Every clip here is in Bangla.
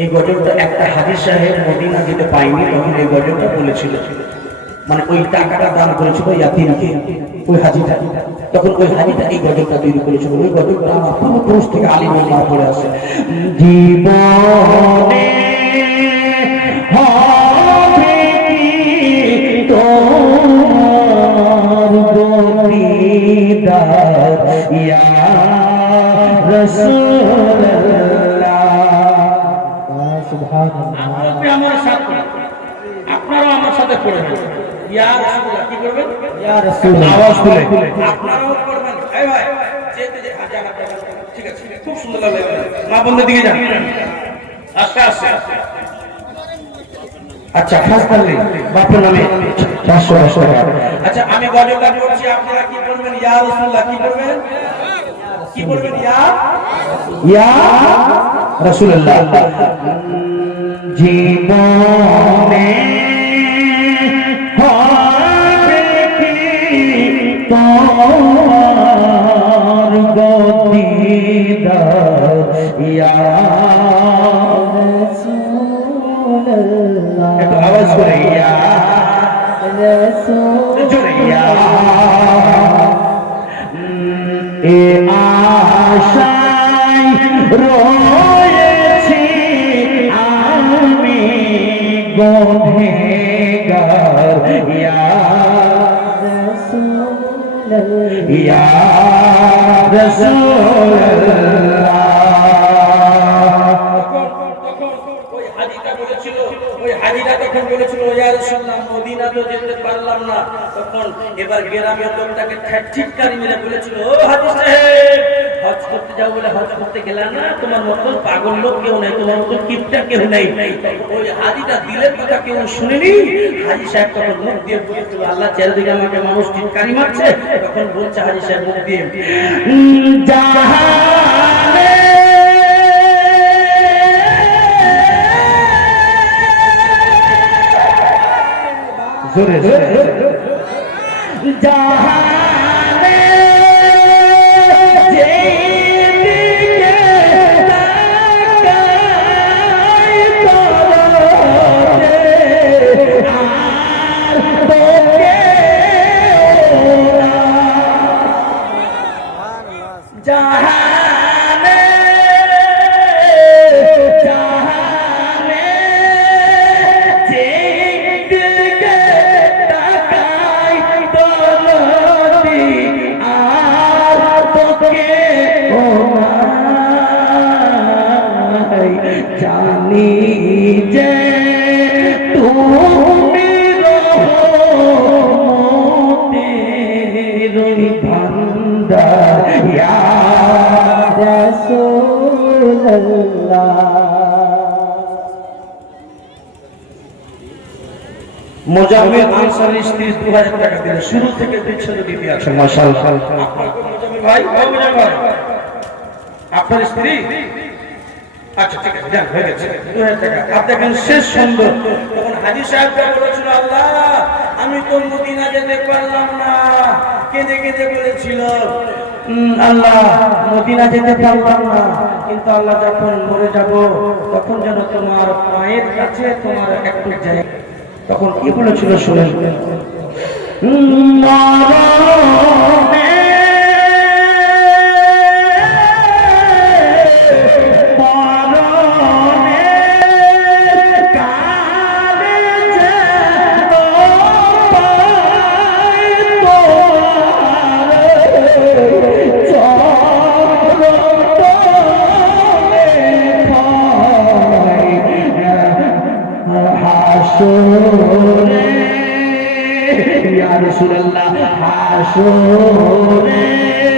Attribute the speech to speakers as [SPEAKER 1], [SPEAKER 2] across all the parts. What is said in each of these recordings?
[SPEAKER 1] এই গজলটা একটা হাজির সাহেব মদিনা যেতে পাইনি তখন এই গজলটা বলেছিল। মানে ওই টাকাটা দান করেছিল ইয়াতিমকে ওই হাজিটা তখন ওই হাজিটা এই গজলটা তৈরি করেছিল। ওই গজলটা আমার পূর্বপুরুষ থেকে আলী মোল্লা পড়ে আসে। জীবনে ইয়া রাসূলুল্লাহ।
[SPEAKER 2] আপনি আমার সাথে আপনারাও আমার সাথে পড়বেন ইয়া রাসূলুল্লাহ কি করবেন?
[SPEAKER 1] ইয়া রাসূলুল্লাহ। আওয়াজ তুলে।
[SPEAKER 2] আপনারাও পড়বেন। এই ভাই যেতে যে হাজার হাজার ঠিক আছে খুব সুন্দর লাগল মা বন্ধের দিকে যান। আস্তে আস্তে
[SPEAKER 1] আচ্ছা খাস করলে বাপের নামে চারশো পাঁচশো টাকা।
[SPEAKER 2] আচ্ছা আমি গজলটা পড়ছি আপনারা কি করবেন? ইয়া রাসূলুল্লাহ কি করবেন? কি করবেন? ইয়া?
[SPEAKER 1] ইয়া? রাসূলুল্লাহ। জীবনে আওয়াজ করে ইয়া জোরে ইয়া এ আশাই রয়েছি গনেগার ইয়া ইয়া
[SPEAKER 2] তখন তখন ওই বলেছিল ইয়া মদিনা তো যেতে পারলাম না। তখন এবার গ্রামের লোকটাকে ঠিককারি মেরে বলেছিল, ও হাজি সাহেব হজ করতে যাও বলে হজ করতে গেলাম না তোমার মতন পাগল লোক কেউ নেই তোমার মতন কিপটা কেউ নেই ওই হাজিটা দিলের কথা কেউ শুনেনি হাজি সাহেব তখন মুখ দিয়ে বলেছিল আল্লাহ চারিদিকে আমাকে মানুষ টিটকারি মারছে তখন বলছে হাজি সাহেব মুখ দিয়ে
[SPEAKER 1] জাহানে জোরে জাহানে
[SPEAKER 2] মোজাম্মেল আনসারি স্ত্রী দু হাজার টাকা দিলেন শুরু থেকে দিচ্ছেন দিতে আছেন
[SPEAKER 1] মাশাআল্লাহ।
[SPEAKER 2] আপনার কোন মোজাম্মেল ভাই? ভাই? আপনার স্ত্রী? আচ্ছা ঠিক আছে যান হয়ে গেছে। দু হাজার টাকা। আপনি দেখেন শেষ সুন্দর তখন হাজি সাহেবরা বলেছিল আল্লাহ আমি তো মদিনা যেতে পারলাম না। কেঁদে কেঁদে বলেছিল
[SPEAKER 1] আল্লাহ মদিনা যেতে পারলাম না। কিন্তু আল্লাহ যখন মরে যাব তখন যেন তোমার মায়ের কাছে তোমার একটু জায়গা তখন কি বলেছিল শুনে? উম, হাসরে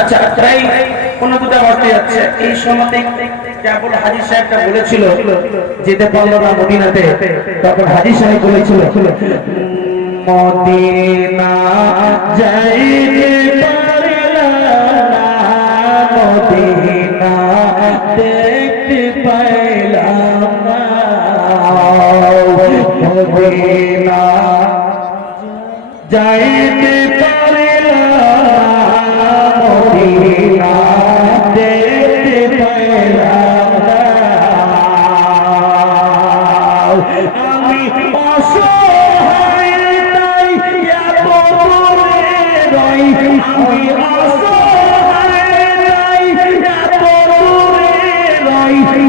[SPEAKER 1] আচ্ছা প্রায় কোনো দুটা যাচ্ছে। এই সময় কেবল হাজির সাহেবটা বলেছিল, যেতে পারল না তখন হাজির সাহেব বলেছিল মদিনা যাইতে মদিনা দেখতে পাইলাম মদিনা যাইতে